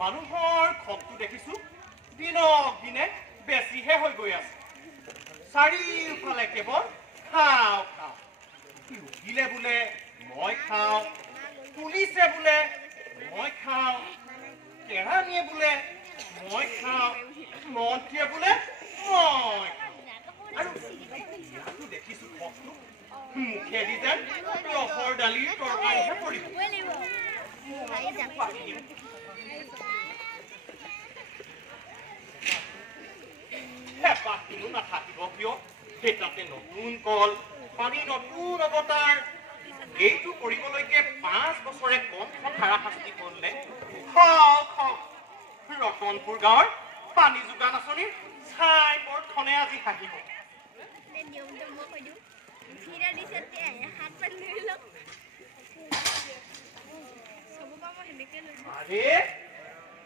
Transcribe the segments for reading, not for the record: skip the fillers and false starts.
মানুহৰ খপটো দেখিছো দিনক দিনে বেছিহে হৈ গৈ আছে চাৰিওফালে কেৱল খাওঁ খাওঁ উঠিলে বোলে মই খাওঁ পুলিচে বোলে মই খাওঁ কেৰাণীয়ে বোলে মই খাওঁ মন্ত্ৰীয়ে বোলে মই আৰু দেখিছো খপটো মুখেদি যেন ৰহৰ দালিৰ তৰকাৰীহে পৰিব পাখিনো নাথাকিব কিয় সেইটাতে নতুন কল পানী নতুন অৱতাৰ এইটো কৰিবলৈকে 5 বছৰে কম হাৰাশাস্তি কৰিলে ৰতনপুৰ গাঁৱৰ পানী যোগান আঁচনিৰ ছাইনবোৰ্ডখনে আজি হাঁহিব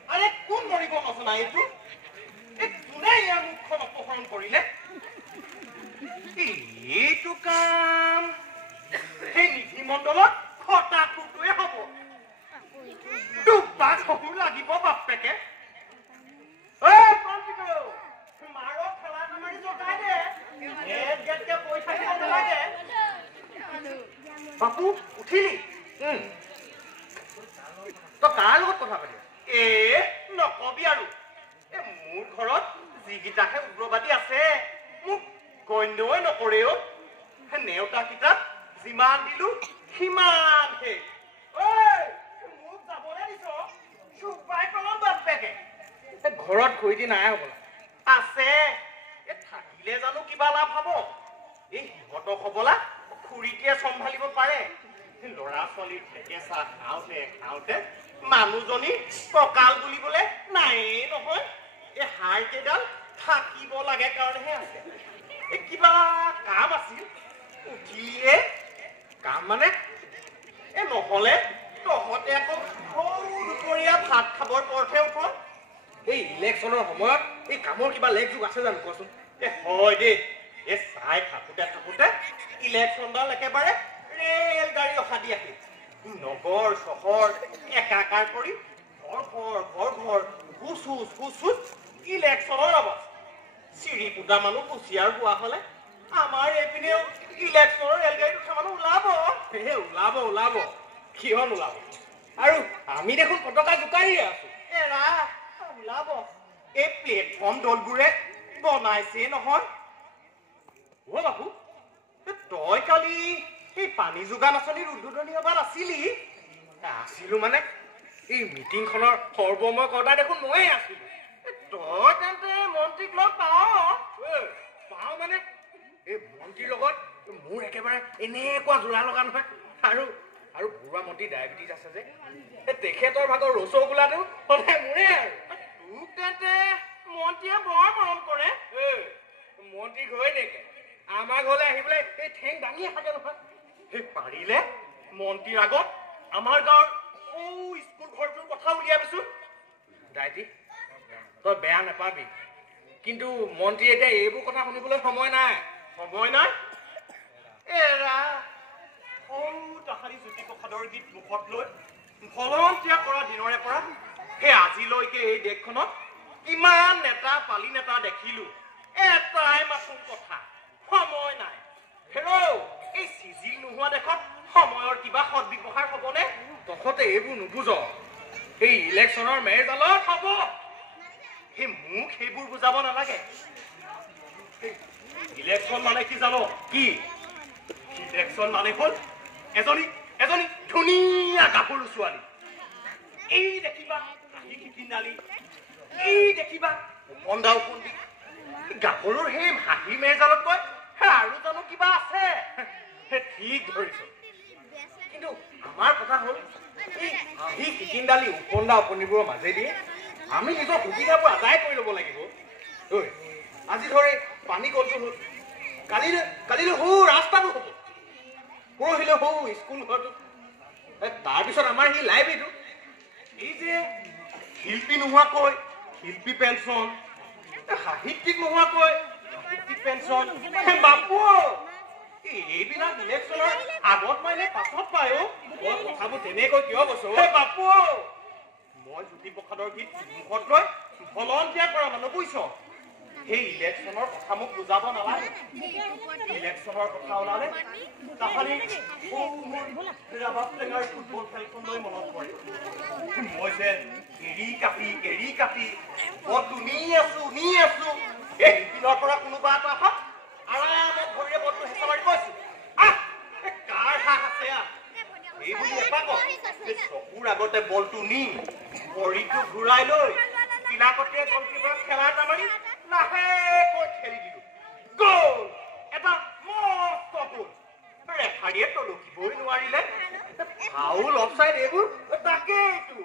আৰে কোন মৰিব নজনা এইটো কোনে ইয়াৰ মুখখন অপহৰণ কৰিলে এইটো কাম সেই নিধি মণ্ডলত খটা খুটোৱে হব দুবা শহুৰ লাগিব বাপেকে মাৰক খেলা নামাৰি জটাই দে পইচা দিব নালাগে বাপু উঠিলি তই কাৰ লগত কথা পাতি নকবি আৰু মোৰ ঘৰত যিকেইটাহে উগ্ৰবাদী আছে মোক গণ্যই নকৰেও নেওতা কিতাপ যিমান দিলো সিমানহে মোক যাবলৈ দিছ চুপাই কলম বাপেকে ঘৰত ঘূৰি দি নাই হবলা আছে থাকিলে জানো কিবা লাভ হব এই সিহঁতক হবলা খুৰীটিয়ে চম্ভালিব পাৰে ল'ৰা ছোৱালীৰ ঠেকেচা খাওঁতে মানুহজনী কঁকাল বুলিবলে নায়েই নহয় এই হাড় কেইডাল থাকিব লাগে কাৰণেহে আছে কিবা কাম আছিল উঠিয়ে কাম মানে নহলে তহঁতে আকৌ দুপৰীয়া ভাত খাবৰ পৰতহে উঠ এই ইলেকশ্যনৰ সময়ত এই কামৰ কিবা লেখ যুগ আছে জানো কচোন হয় দেই এই চাই থাকোতে ইলেকশ্যনডাল একেবাৰে ৰেল গাড়ী অহা দি আহি নগৰ চহৰ একাকাৰ কৰি ঘৰ ঘৰ ঘৰ ঘৰ হুচ হুচ হুচ হুচ ইলেকশ্যনৰ আৱাজ চিৰি পুতা মানুহ কুচিয়াৰ হোৱা হলে আমাৰ এইপিনেও ইলেকশ্যনৰ ৰেলগাড়ীত উঠা মানুহ ওলাব ওলাব ওলাব কিয় নোলাব আৰু আমি দেখোন পতাকা জোকাৰিয়ে আছো এৰা ওলাব এই প্লেটফৰ্ম দলবোৰে বনাইছে নহয় অ বাবু তই কালি এই পানী যোগান আঁচনিৰ উদ্বোধনী সভাত আছিলো মানে এই মিটিংখনৰ সৰ্বময় কৰ্তা দেখোন ময়ে আছিলো তই তেন্তে মন্ত্ৰীক লগ পাওঁ মানে এই মন্ত্ৰীৰ লগত মোৰ একেবাৰে এনেকুৱা জোৰা লগা নহয় আৰু বুঢ়া মন্ত্ৰী ডায়েবেটিছ আছে যে তেখেতৰ ভাগৰ ৰসগোল্লাটো সদায় মোৰে আৰু তোক তেন্তে মন্ত্ৰীয়ে বৰ মৰম কৰে মন্ত্ৰী হৈ নেকে আমাৰ ঘৰলৈ আহি পেলাই এই ঠেং দাঙিয়ে থাকে নহয় সেই পাৰিলে মন্ত্ৰীৰ আগত আমাৰ গাঁৱৰ স্কুল ঘৰটোৰ কথা উলিয়াবিছো দাইটি তই বেয়া নাপাবি কিন্তু মন্ত্ৰী এতিয়া এইবোৰ কথা শুনিবলৈ সময় নাই এৰা তাহাৰি জ্যোতিপ্ৰসাদৰ গীত মুখত লৈ ভলন্তীয়া কৰা দিনৰে পৰা সেই আজিলৈকে এই দেশখনত কিমান নেতা পালি নেতা দেখিলো এটাই মাথোন কথা সময় নাই হেৰৌ এই চিজিল নোহোৱা দেশত সময়ৰ কিবা সদ্ব্যৱহাৰ হবনে তহঁতে এইবোৰ নুবুজ এই ইলেকশ্যনৰ মেৰজালত হব সেই মোক সেইবোৰ বুজাব নালাগে ইলেকশ্যন মানে কি জানো কি ইলেকশ্যন মানে হল এজনী ধুনীয়া গাভৰু ছোৱালী এই দেখিবা আহি খিকিন্দালি এই দেখিবা উপন্দাও পণ্ডিত গাভৰুৰ সেই হাঁহি মেৰজালত গৈ আৰু জানো কিবা আছে ঠিক ধৰিছো কিন্তু আমাৰ কথা হল এই আহি খিকিন্দালি উপন্দা উপনিবোৰৰ মাজেদি আমি নিজৰ সুবিধাবোৰ আদায় কৰি ল'ব লাগিব আজি ধৰে পানী কলটো হল কালিলৈ সৌ ৰাস্তাটো হব পৰহিলৈ সৌ স্কুল ঘৰটো তাৰপিছত আমাৰ সেই লাইব্ৰেৰীটো এই যে শিল্পী নোহোৱাকৈ শিল্পী পেঞ্চন সাহিত্যিক নোহোৱাকৈ সাহিত্যিক পেঞ্চন বাপু এইবিলাক ইলেকশ্যনৰ আগত মাৰিলে পাছত পায় কথাবোৰ তেনেকৈ কিয় কৈছো বাপু মই জ্যোতিপ্ৰসাদৰ গীত মুখত লৈ ভলন্তীয়া কৰা মানুহ বুজিছ সেই ইলেকশ্যনৰ কথা মোক বুজাব নালাগে ইলেকশ্যনৰ কথা ওলালে তাহানি ৰাভাত টেঙাৰ ফুটবল খেলখন লৈ মনত পৰে মই যে এৰি কাপি বৰ নি আছো এই দিনৰ পৰা কোনোবা এটা হওক আৰামত ভৰিৰে বলটো হেঁচা মাৰি কৈছো কাৰ হাত আছে এই বুলি এপাক চকুৰ আগতে বলটো নি ভৰিটো ঘূৰাই লৈ কিলাকতীয়ে গলকিপাৰক খেলা এটা মাৰি লাহেকৈ খেলি দিলো গল এটা মস্ত গল ৰেফাৰীয়ে তলকিবই নোৱাৰিলে ফাউল অফচাইড এইবোৰ তাকেইতো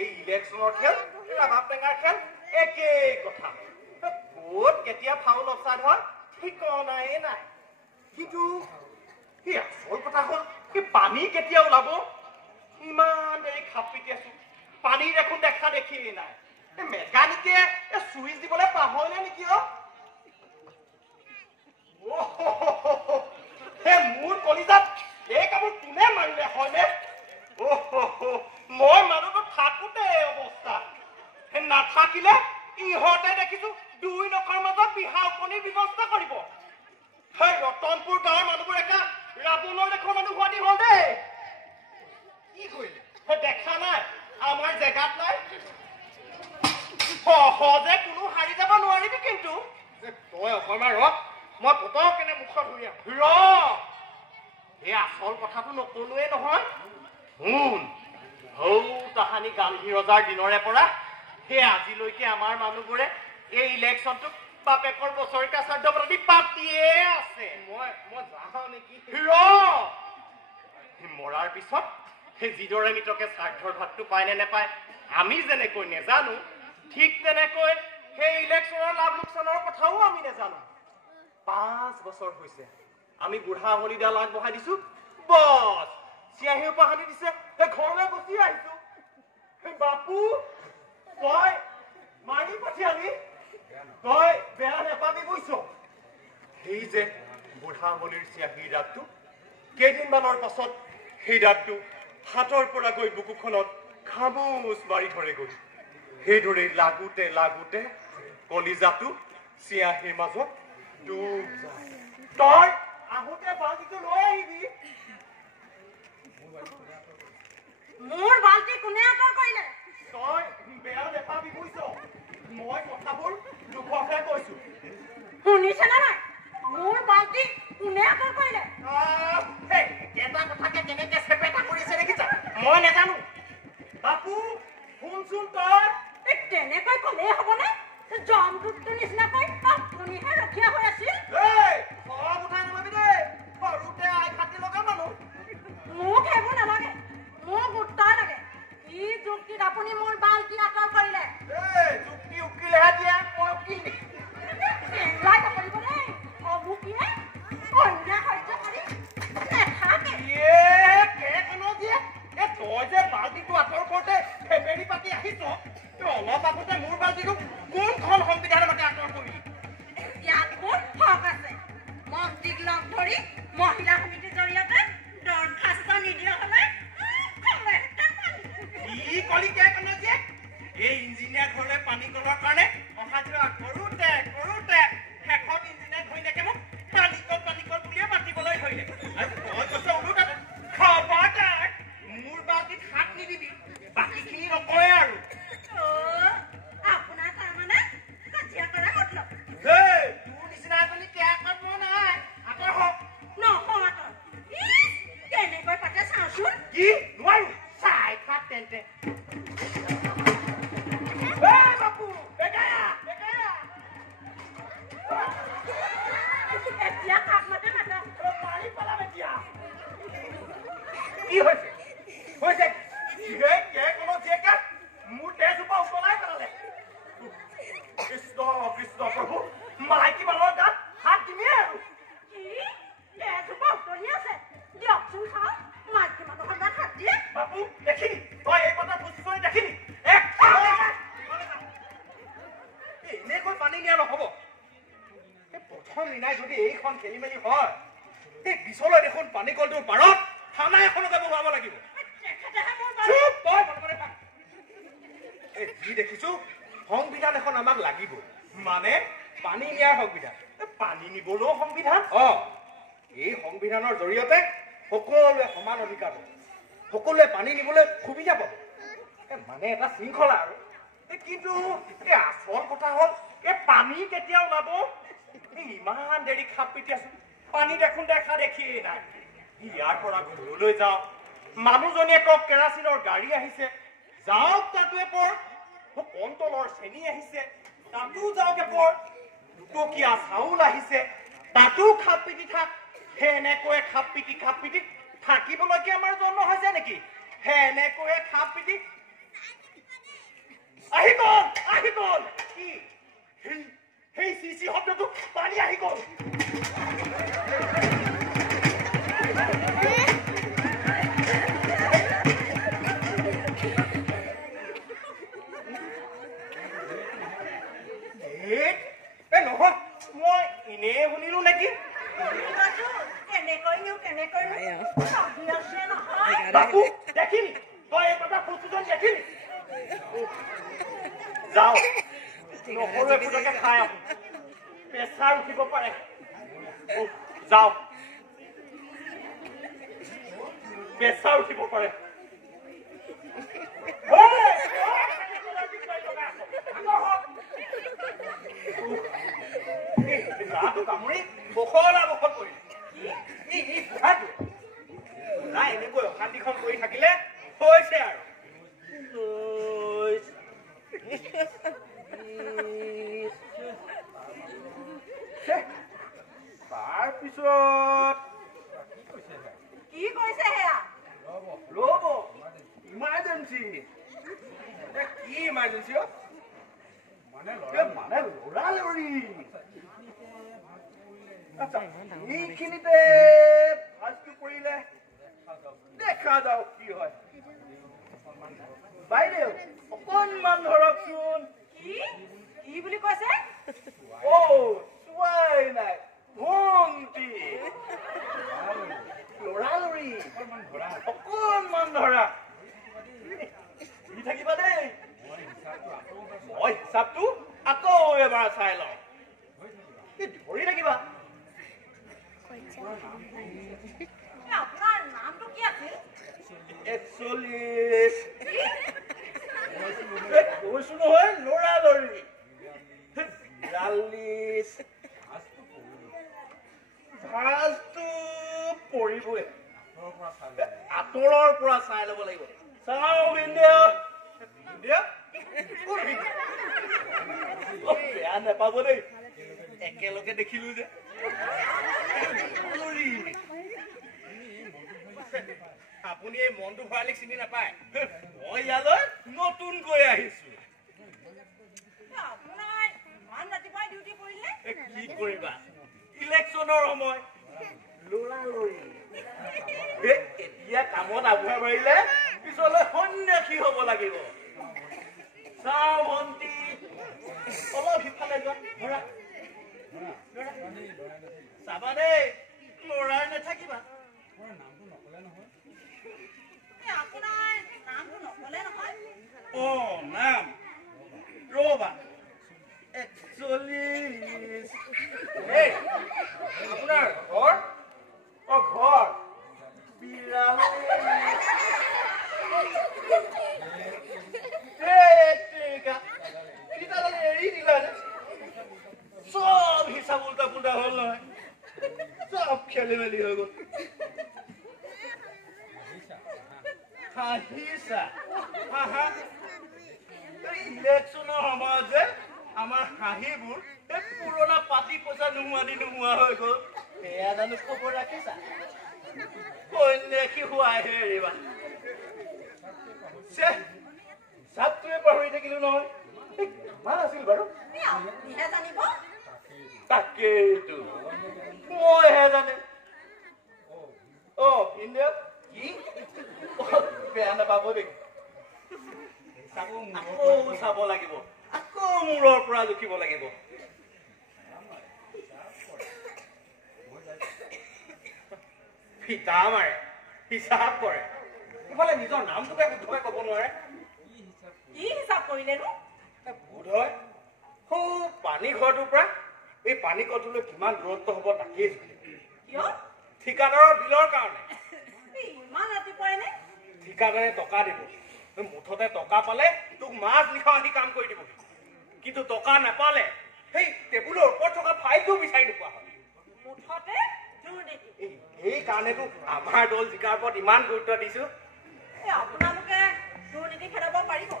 এই ইলেকশ্যনৰ খেল ৰাভাত টেঙাৰ খেল একেই কথা ক'ত কেতিয়া ফাউল অফচাইড হয় ঠিকনাই নাই কিন্তু সেই আচল কথা হ'ল সেই পানী কেতিয়া ওলাব ইমান দেৰি খাপ পিটি আছো পানী দেখোন দেখা দেখিয়েই নাই মেকানিকে চুইচ দিবলৈ পাহৰিলে নেকি মোৰ কলিজাত এই কামবোৰ কোনে মাৰিলে হয়নে মই মানুহটো থাকোতে অৱস্থা নাথাকিলে ইহঁতে দেখিছো দুই নখৰ মাজত বিহা উপনিৰ ব্যৱস্থা কৰিব সেই ৰতনপুৰ গাঁৱৰ মানুহবোৰ একা ৰাৱণৰ দেশৰ মানুহ হোৱাদি হল দেই কি কৰিলে দেখা নাই আমাৰ জেগাত নাই সহজে কোনো হাৰি যাব নোৱাৰিবি কিন্তু তই অকণমান ৰ মই পতককেনে মুখত ধুই ৰ এই আচল কথাটো নকলোৱেই নহয় শুন হৌ তাহানি গান্ধী ৰজাৰ দিনৰে পৰা সেই আজিলৈকে আমাৰ মানুহবোৰে এই ইলেকশ্যনটোক বাপেকৰ বছৰেকীয়া শ্ৰাদ্ধ পাতি পাতিয়ে আছে মই যাওঁ নেকি মৰাৰ পিছত সেই যিদৰে মৃতকে শ্ৰাদ্ধৰ ভাতটো পায় নে নেপায় আমি যেনেকৈ নেজানো ঠিক তেনেকৈ সেই ইলেকশ্যনৰ লাভ লোকচানৰ কথাও আমি নেজানো 5 বছৰ হৈছে আমি বুঢ়া আঙুলিডাল আগবঢ়াই দিছো বছ চিয়াহী উপাহানি দিছে ঘৰলৈ গুচি আহিছো বাপু তই মাৰি পঠিয়ালি তই বেয়া নেপাবি বুজিছ সেই যে বুঢ়া আঙুলিৰ চিয়াহীৰ দাগটো কেইদিনমানৰ পাছত সেই দাগটো হাতৰ পৰা গৈ বুকুখনত খামোচ মাৰি ধৰে গৈ সেইদৰে লাগোতে লাগোতে কলিজাটো চিয়াহীৰ মাজত ডুব যায় তই আহোঁতে বাল্টিটো লৈ আহিবি মোৰ বাল্টি কোনে আঁতৰ কৰিলে তই বেয়া নেপাবি বুজিছ মই কথাবোৰ দুখৰহে কৈছো শুনিছেনে নাই মোৰ বাল্টি কোনে আঁতৰ কৰিলে এটা কথাকে কেনেকে চেপেটা কৰিছে দেখিছা মই নাজানো বাপু শুনচোন তই তেনেকৈ ক'লেই হ'বনে জমদূতটোৰ নিচিনাকৈ আপুনিহে ৰখীয়া হৈ আছিল খৰচ উঠাই নালাবি দেই সৰুতে আই খাটি লগা মানুহ মোক সেইবোৰ নালাগে মোক উত্তৰ লাগে কি যুক্তিত আপুনি মোৰ বাল্টি আঁতৰ কৰিলে যুক্তি উকিলেহে দিয়ে মই উকিল চেংলাই নকৰিব দেই অমুকিয়ে অন্যায় সহ্য কৰি নেথাকে তই যে বাল্টিটো আঁতৰ কৰোঁতে ফেবেৰি পাতি আহিছ তই অলপ আগতে মোৰ বাল্টিটো কোনখন সংবিধানৰ মতে আঁতৰ কৰিলি ইয়াত মোৰ হক আছে মন্ত্ৰীক লগ ধৰি মহিলা সমিতিৰ জৰিয়তে দৰখাস্ত নিদিয়া হ'লে কি কলি কেনে যে এই ইঞ্জিনিয়াৰ ঘৰলৈ পানী কলৰ কাৰণে অহা যোৱা কৰোঁতে কৰোঁতে শেষত ইঞ্জিনিয়াৰ ঘৈণীয়েকে মোক পানীকল বুলিয়ে মাতিবলৈ ধৰিলে আৰু তই কৈছ ওলোটাত খবৰদাৰ মোৰ বাল্টিত হাত নিদিবি বাকীখিনি নকয় আৰু আপোনাৰ তাৰমানে কাজিয়া কৰা মতলব তোৰ নিচিনা এজনী কেয়া কৰিব নাই আঁতৰ হওক নহওঁ আঁতৰ কেনেকৈ পাতে চাওঁচোন কি নোৱাৰো চাই খাত তেন্তে বাপু বেগায়া এতিয়া কাক মাতে মাতা মাৰি পেলাম এতিয়া কি হৈছে মোৰ তেজোপা উতলাই পেলালে কৃষ্ণ কৃষ্ণ প্ৰভু মাইকী মানুহৰ গাত হাত দিমেই আৰু কি এজোপা উতলি আছে দিয়কচোন খাওঁ মাইকী মানুহৰ গাত হাত দিয়ে বাপু দেখিনি তই এই কথা বুজিছই দেখিনি এনেকৈ পানী নিয়া নহব প্ৰথম দিনাই যদি এইখন খেলি মেলি হয় এই পিছলৈ দেখোন পানী কলটোৰ পাৰত থানা এখনকে বহাব লাগিব যি দেখিছো সংবিধান এখন আমাক লাগিব মানে পানী নিয়াৰ সংবিধান পানী নিবলৈও সংবিধান এই সংবিধানৰ জৰিয়তে সকলোৱে সমান অধিকাৰ পাব সকলোৱে পানী নিবলৈ সুবিধা পাব মানে এটা শৃংখলা আৰু কিন্তু এই আচল কথা হ'ল এই পানী কেতিয়া ওলাব ইমান দেৰি খাপ পিটি আছো পানী দেখোন দেখা দেখিয়েই নাই ইয়াৰ পৰা ঘৰলৈ যাওঁ মানুহজনীয়ে কওক কেৰাচিনৰ গাড়ী আহিছে যাওক তাতোৱে পৰ কণ্টলৰ চেনী আহিছে তাতো যাওকে পৰ দুটকীয়া চাউল আহিছে তাতো খাপ পিটি থাক সেনেকৈ খাপ পিটি থাকিবলৈকে আমাৰ জন্ম হৈছে নেকি সেনেকৈ খাপ পিটি আহি গ'ল কি সেই চিচি শব্দটো পানী আহি গ'ল নহয় মই এনেই শুনিলো নেকি বাপু দেখিলি তই এই কথা বস্তুজন দেখিলি যাও নকৰো একোটাকে খাই আহো প্ৰেছাৰ উঠিব পাৰে যাও প্ৰেছাৰ উঠিব পাৰে কামুৰি বখলা বখল কৰি নাই এনেকৈ অশান্তিখন কৰি থাকিলে হৈছে আৰু তাৰপিছত কি কৈছে সেয়া ৰ'ব ইমাৰ্জেঞ্চি কি ইমাৰ্জেঞ্চি মানে লৰালৰি এইখিনিতে ভাজটো কৰিলে দেখা যাওক কি হয় বাইদেউ অকণমান ধৰকচোন কি বুলি কৈছে চোৱাই নাই ভণ্টি লৰালৰি অকণমান ধৰা এবাৰ চাই লওঁ ধৰি থাকিবা আপোনাৰ নামটো কি আছিল 41 কৈছো নহয় লৰা লৰি 42 ভাজটো পৰিবই আঁতৰৰ পৰা চাই ল'ব লাগিব চাওঁ বিন্দিয়া বেয়া নাপাব দেই একেলগে দেখিলো যে আপুনি এই মনটো ভৰালিক চিনি নাপায় মই ইয়ালৈ নতুনকৈ আহিছো কি কৰিবা ইলেকশ্যনৰ সময় লৰা লৰি এতিয়া কামত আগুৱাই বাঢ়িলে পিছলৈ সন্যাসী হব লাগিব চাওঁ ভণ্টি অলপ সিফালে যোৱা ধৰা চাবা দেই লৰাই নাথাকিবা নাম ৰবা 41 আপোনাৰ ঘৰ ঘৰ এৰি দিলা চব হিচাপ উল্টা পুল্টা হল নহয় চব খেলি মেলি হৈ গল ইলেকশ্যনৰ সময়ত যে আমাৰ হাঁহিবোৰ এই পুৰণা পাতি পইচা নোহোৱা হৈ গল সেয়া জানো খবৰ ৰাখিছা সন্যাসী হোৱাইহে এৰিবা চাপটোৱে পাহৰি থাকিলো নহয় কিমান আছিল বাৰু তাকেইতো মইহে জানে কি বেয়া নাপাব দেই আকৌ চাব লাগিব আকৌ মূৰৰ পৰা জুখিব লাগিব ফিটা মাৰে হিচাপ কৰে ইফালে নিজৰ নামটোকে শুদ্ধকৈ কব নোৱাৰে কি হিচাপ কৰিলে বোধ হয় সৌ পানী ঘৰটোৰ পৰা এই পানী কলটোলৈ কিমান দূৰত্ব হব তাকেই ঠিকাদাৰৰ বিলৰ কাৰণে ঠিকাদাৰে টকা দিব মুঠতে টকা পালে তোক মাছ নিশা আহি কাম কৰি দিব কিন্তু টকা নাপালে সেই টেবুলৰ ওপৰত থকা ফাইলটো বিচাৰি নোপোৱা হয় এই কাৰণেতো আমাৰ দল জিকাৰ ওপৰত ইমান গুৰুত্ব দিছো আপোনালোকে দুৰ্নীতি খেদাব পাৰিব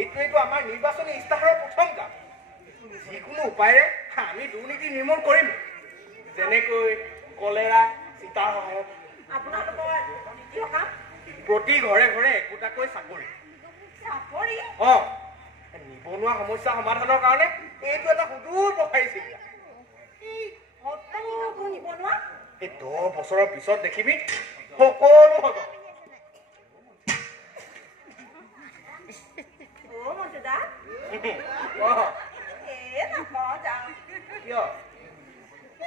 এইটোৱেইটো আমাৰ নিৰ্বাচনী ইস্তাহাৰৰ প্ৰথম কাম যিকোনো উপায়েৰে আমি দুৰ্নীতি নিৰ্মূল কৰিম যেনেকৈ কলেৰা চিতাৰ সহায়ত আপোনালোকৰ দ্বিতীয় কাম প্ৰতি ঘৰে ঘৰে একোটাকৈ চাকৰি নিবনুৱা সমস্যা সমাধানৰ কাৰণে এইটো এটা সুদূৰ প্ৰসাৰী চিন্তা এই 10 বছৰৰ পিছত দেখিবি সকলো হব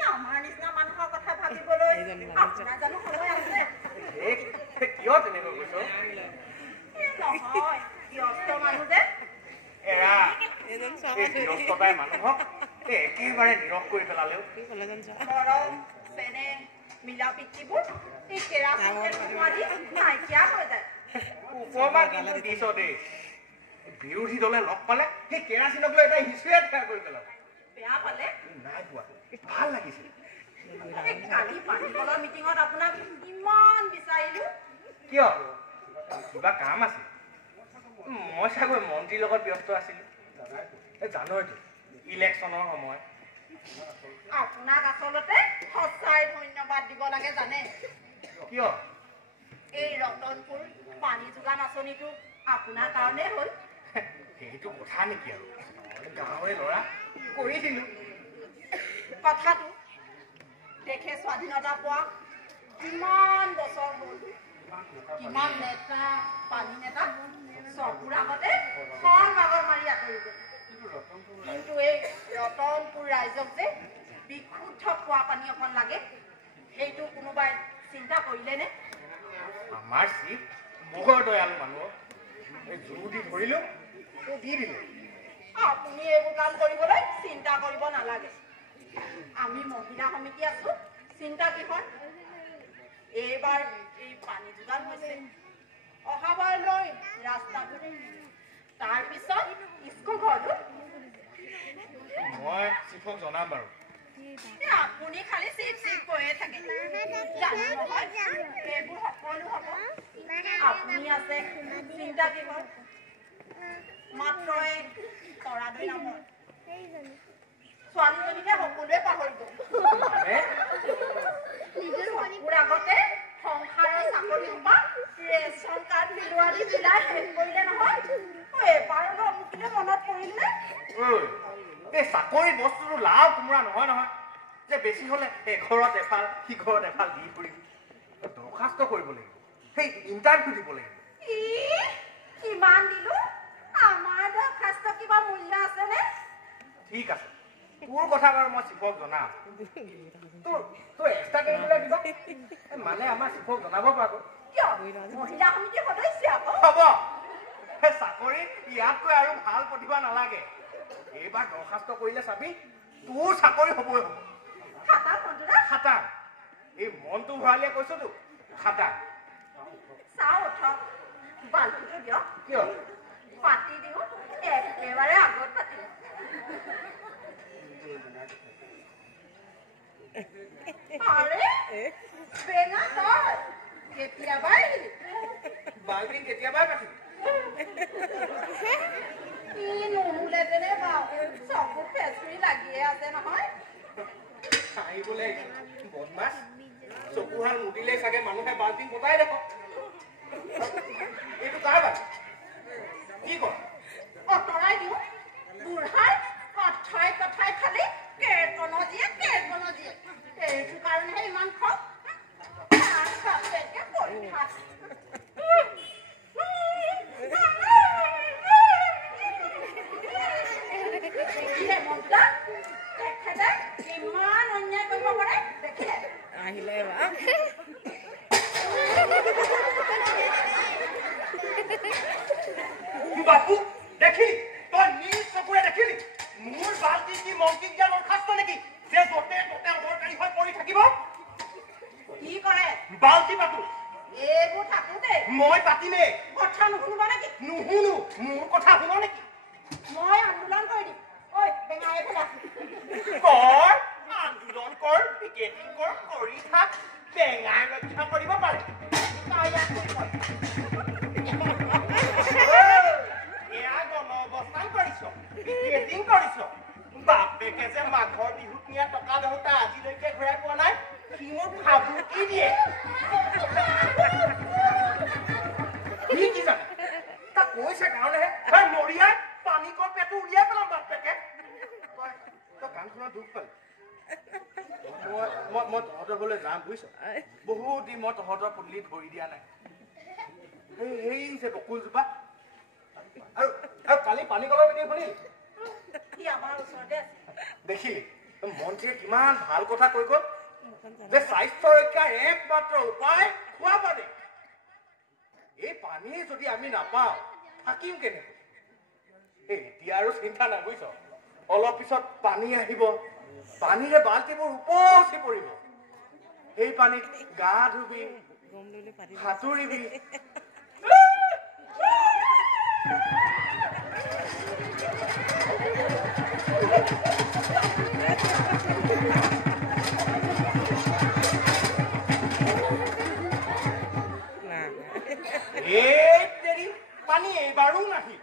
আমাৰ নিচিনা মানুহৰ কথা ভাবিবলৈ আপোনাৰ জানো সময় আছে কিয় তেনেকৈ কৈছ নহয় ব্যস্ত মানুহ যে ব্যস্ততাই মানুহক একেবাৰে নিৰস কৰি পেলালেও মিলা পিতৃবোৰ এই কেৰাচিন নাইকিয়া হৈ যায় উপমা কিন্তু দিছ দেই বিৰোধী দলে লগ পালে সেই কেৰাচিনক লৈ এটা হিষ্ট্ৰীয়ে তৈয়াৰ কৰি পেলাব বেয়া পালে নাই পোৱা ভাল লাগিছিল কালি পানীকলৰ মিটিঙত আপোনাক ইমান বিচাৰিলো কিয় কিবা কাম আছিল মই চাগৈ মন্ত্ৰীৰ লগত ব্যস্ত আছিলো জানইতো ইলেকশ্যনৰ সময় আপোনাক আচলতে সঁচাই ধন্যবাদ দিব লাগে জানে কিয় এই ৰতনপুৰ পানী যোগান আঁচনিটো আপোনাৰ কাৰণে হ'ল সেইটো কথা নেকি আৰু গাঁৱৰে ল'ৰা কৰিছিলো কথাটো দেশে স্বাধীনতা পোৱা কিমান বছৰ হ'ল কিমান নেতা পানী নেতা চকুৰ আগতে খন বাগৰ মাৰি আঁতৰি গ'ল কিন্তু এই ৰতনপুৰ ৰাইজক যে বিশুদ্ধ খোৱা পানী অকণ লাগে সেইটো কোনোবাই চিন্তা কৰিলেনে আমাৰ চিপ বৰ দয়ালু মানুহ জোৰ দি ধৰিলো দি দিলো আপুনি এইবোৰ কাম কৰিবলৈ চিন্তা কৰিব নালাগে আমি মহিলা সমিতি আছো চিন্তা কি হয় এইবাৰ এই পানী যোগান হৈছে অহাবাৰলৈ ৰাস্তাটো তাৰপিছত স্কুল ঘৰটো মই শিক্ষক জনাম বাৰু আপুনি খালি চিপ কৈয়ে থাকে জানো নহয় এইবোৰ সকলো হ'ব আপুনি আছে চিন্তা কি হয় মাত্ৰ এই তৰাদৈ নামৰ ছোৱালীজনীকে সকলোৱে পাহৰিব চকুৰ আগতে সংসাৰৰ চাকৰি সোপা ৰেচন কাৰ্ড মিলোৱা দি বিলাই শেষ কৰিলে নহয় এবাৰলৈ অমুকিলে মনত পৰিলে এই চাকৰি বস্তুটো লাও কোমোৰা নহয় নহয় যে বেছি হলে এঘৰত এফাল সিঘৰত এফাল দি ফুৰিব দৰখাস্ত কৰিব লাগিব সেই ইণ্টাৰভিউ দিব লাগিব কিমান দিলো আমাৰ দৰখাস্ত কিবা মূল্য আছেনে ঠিক আছে তোৰ কথা বাৰু মই শিক্ষক জনাম তোৰ এক্সট্ৰা কৰিবলৈ দিবা মানে আমাৰ শিক্ষক জনাব পাৰিব কিয় মহিলা সমিতিৰ সদস্য হ'ব সেই চাকৰি ইয়াতকৈ আৰু ভাল প্ৰতিভা নালাগে এইবাৰ দৰখাস্ত কৰিলে চাবি তোৰ চাকৰি হ'বই হ'ব খাটা এই মনটো ভৰালিয়ে কৈছোতো খাটা চাওঁ উঠক বাল্টিটো দিয়ক কিয় পাতি দিওঁ একেবাৰে আগত পাতিম আৰে বেঙা তই কেতিয়াবাই বাল্টি কেতিয়াবাই পাতিম নুমুলে যেনে বাৰু চকু ফেচুৰি লাগিয়ে আছে নহয় আহিবলৈ বদমাছ চকুহাল মুদিলে চাগে মানুহে বাল্টি পতাই দেখো এইটো কাৰ বাট কি কয় অঁতৰাই দিওঁ বুঢ়াৰ কথাই কথাই খালি কেৰকণ দিয়ে এইটো কাৰণেহে ইমান খং পৰীক্ষা ইমান অন্যায় কৰিব পাৰে দেখিলে আহিলে বাপু দেখি তই নিজ চকুৰে দেখিলি মোৰ বাল্টি কি মৌখিক জ্ঞান দৰখাস্ত নেকি যে য'তে ত'তে অদৰকাৰী হৈ পৰি থাকিব কি কৰে বাল্টি পাতো এইবোৰ থাকোতে মই পাতিমে কথা নুশুনিব নেকি নুশুনো মোৰ কথা শুনো নেকি মই আন্দোলন কৰি দিম ঐ বেঙা এইফালে কৰ আন্দোলন কৰ পিকেটিং কৰ কৰি থাক বেঙাই ৰক্ষা কৰিব পাৰে এয়া গণ অৱস্থান কৰিছ পিকেটিং কৰিছ বাপেকে যে মাঘৰ বিহুত নিয়া টকা দেউতা আজিলৈকে ঘূৰাই পোৱা নাই সি মোক ভাবুকি দিয়ে সি কি জানে তাক কৈছে কাৰণেহে নৰিয়াই পানীকৰ পেটটো উলিয়াই পেলাম বাপেকে তই গানখনৰ দুখ পালি মই তহঁতৰ ঘৰলৈ যাম বুজিছ বহুত দিন মই তহঁতৰ পদূলি ধৰি দিয়া নাই সেই যে বকুলজোপা আৰু কালি পানী কলৰ মিটিং শুনিলি সি আমাৰ ওচৰতে আছে দেখিলি মন্ত্ৰীয়ে কিমান ভাল কথা কৈ গ'ল যে স্বাস্থ্য ৰক্ষাৰ একমাত্ৰ উপায় খোৱা পানী এই পানী যদি আমি নাপাওঁ থাকিম কেনেকৈ এতিয়া আৰু চিন্তা নাই বুজিছ অলপ পিছত পানী আহিব পানীৰে বাল্টিবোৰ উপচি পৰিব সেই পানীত গা ধুবি সাঁতুৰিবি পানী এইবাৰো নাহিল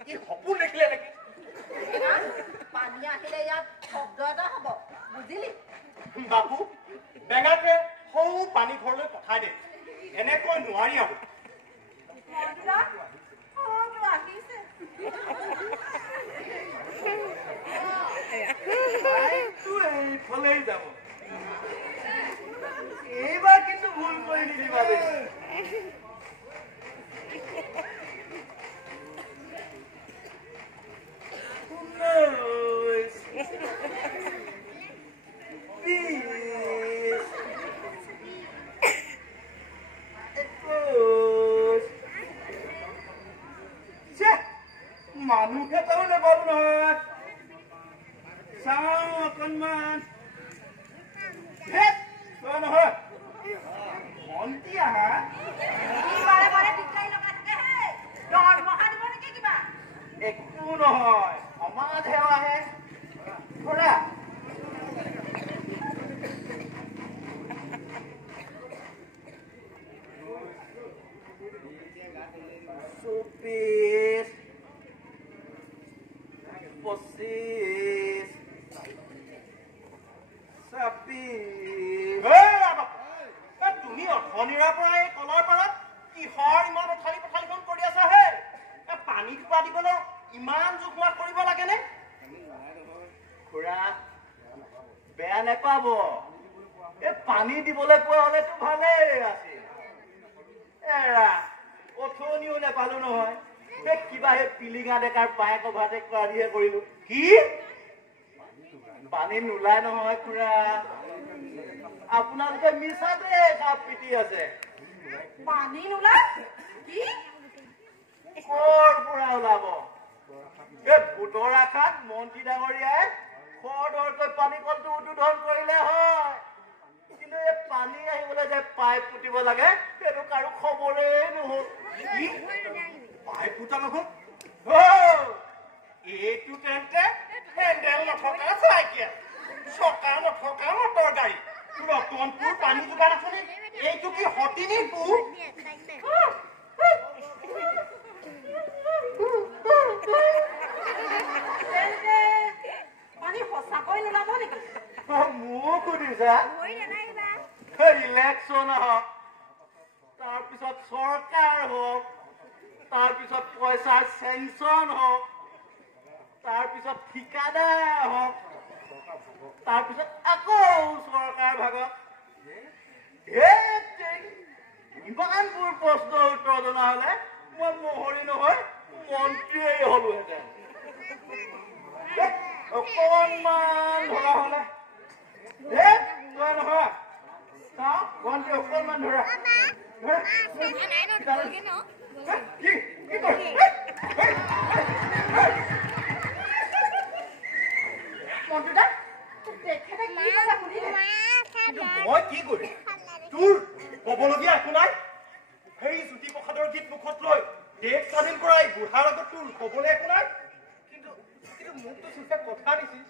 কি সপোন দেখিলে নেকি পানী আহিলে ইয়াত শব্দ এটা হ'ব বুজিলি বাপু বেঙাকে সৌ পানী ঘৰলৈ পঠাই দে এনেকৈ নোৱাৰি আৰু এইফালেই যাব এইবাৰ কিন্তু ভুল কৰি দিলি বাবে এটাও নাপালো নহয় চাওঁ অকণমান নহয় ভণ্টি আহা একো নহয় সমাজহে আহে ধৰা চৌব্বিছ 25 26 তুমি অথনিৰাৰ পৰা এই কলৰ পাৰত কিহৰ ইমান অথালি পথালিখন কৰি আছা হে পানী টোপা দিবলৈ ইমান জোখমাখ কৰিব লাগেনে খুৰা বেয়া নেপাব এই পানী দিবলৈ পোৱা হলেতো ভালেই আছিল এৰা অথনিও নেপালো নহয় কিবা সেই পিলিঙা ডেকাৰ পায়েক অভাতে কৰিহে কৰিলো কি পানী নোলাই নহয় খুৰা আপোনালোকে মিছাতে কাপ পিটি আছে পানী নোলাই কি কৰ পৰা ওলাব এই ভোটৰ আশাত মন্ত্ৰী ডাঙৰীয়াই খৰদৰকৈ পানী কলটো উদ্বোধন কৰিলে হয় কিন্তু এই পানী আহিবলৈ যে পাইপ পুতিব লাগে সেইটো কাৰো খবৰেই নহল পাইপ পুতা নহল এইটো তেন্তে হেণ্ডেল নথকা চাইকেল চকা নথকা মটৰ গাড়ী ৰতনপুৰ পানী যোগান আঁচনি এইটো কি সতিনী পানী সঁচাকৈ নোলাব নেকি মোক সুধিছা ইলেকশ্যন আহক তাৰপিছত চৰকাৰ হওক তাৰপিছত পইচাৰ চেংচন হওক তাৰপিছত ঠিকাদাৰ হওক তাৰপিছত আকৌ চৰকাৰ ভাগত ইমানবোৰ প্ৰশ্নৰ উত্তৰ জনা হলে মই মহৰি নহয় মন্ত্ৰীয়ে হলোহেঁতেন অকণমান ধৰা হলে নহয় চাওঁ মন্ত্ৰী অকণমান ধৰা মই কি কৰিম তোৰ কবলগীয়া একো নাই সেই জ্যোতিপ্ৰসাদৰ গীত মুখত লৈ দেশ স্বাধীন কৰা এই বুঢ়াৰ আগত তোৰ কবলৈ একো নাই কিন্তু মোকতো চিন্তা কথা দিছিল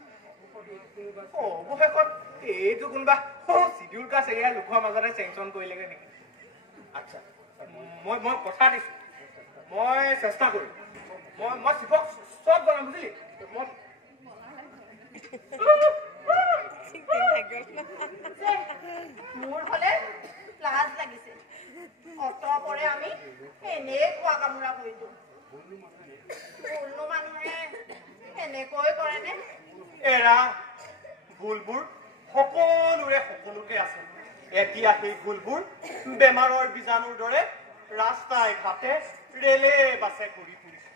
অৱশেষত এইটো কোনোবা চিডিউল কাষ্ট এৰিয়া লোকৰ মাজতে চেংচন কৰিলেগে নেকি আচ্ছা মই কথা দিছো মই চেষ্টা কৰিম মই শিৱক চব জনাম বুজিলি মোৰ হলে লাজ লাগিছে অতপৰে আমি এনেই খোৱা কামোৰা কৰিলো ভুলনো মানুহে এনেকৈ কৰেনে এৰা ভুলবোৰ সকলোৰে সকলোকে আছে এতিয়া সেই ভুলবোৰ বেমাৰৰ বীজাণুৰ দৰে ৰাস্তাই ঘাটে ৰেলে বাছে ঘূৰি ফুৰিছে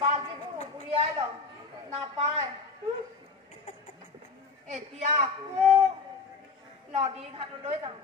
বাল্টিবোৰ উপুৰিয়াই লওঁ নাপায় এতিয়া আকৌ নদীৰ ঘাটলৈ যাম